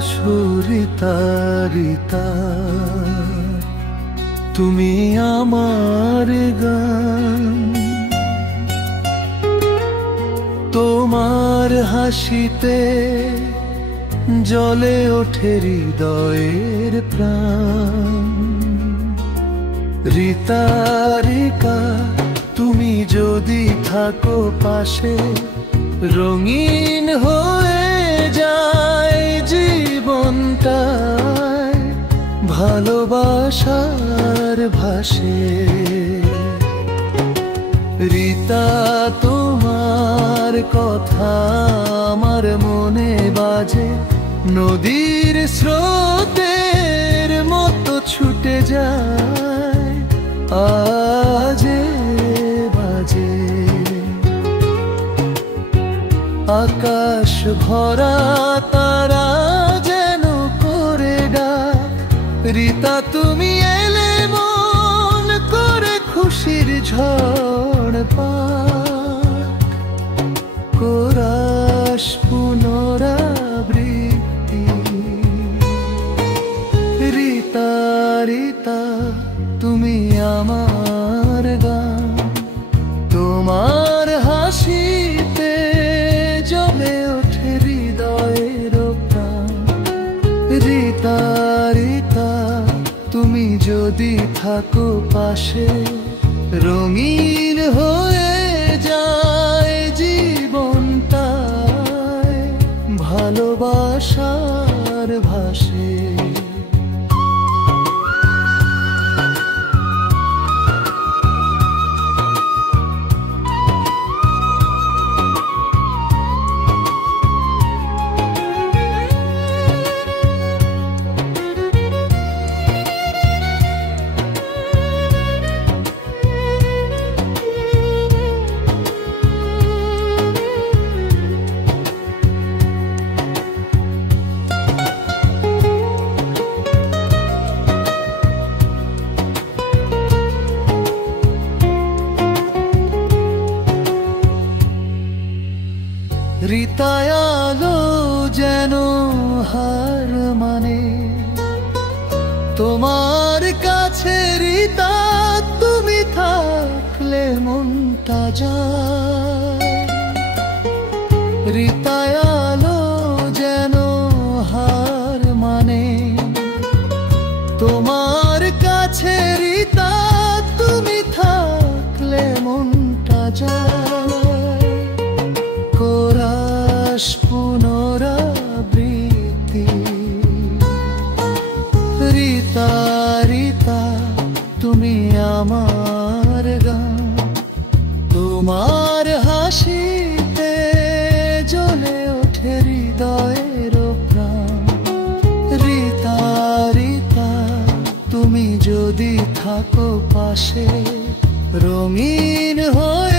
সুরিতা রিতা, তুমি আমার গান। তোমার হাসিতে জ্বলে ওঠে হৃদয়ের প্রাণ। রিতা রিকা, তুমি যদি থাকো পাশে, রঙিন হয়ে যায় জীবনটায় ভালোবাসার ভাসে। রিতা, তোমার কথা আমার মনে বাজে, নদীর স্রোতের মতো ছুটে যায় আজে বাজে। আকাশ ভরা তারা যেন করে ডাক, রিতা তুমি এলে মন করে খুশির ঝড় পাক। কোরাস পুনরাবৃত্তি। রিতা রিতা, তুমি আমার গান। তোমার হাসিতে জ্বলে ওঠে হৃদয়ের প্রাণ। রিতা রিতা, তুমি যদি থাকো পাশে, রঙিন হয়ে যায় জীবনটায় ভালোবাসার ভাসে। রিতায় আলো যেন হার মানে তোমার কাছে। রিতা, তুমি থাকলে মনটা যায়। রিতায় আলো যেন হার মানে তোমার কাছে। রিতা, তুমি থাকলে মনটা যায়। কোরাস পুনরাবৃত্তি। রিতা রিতা, তুমি আমার গান। তোমার হাসিতে জ্বলে ওঠে হৃদয়ের প্রাণ। রিতা রিতা, তুমি যদি থাকো পাশে, রঙিন হয়ে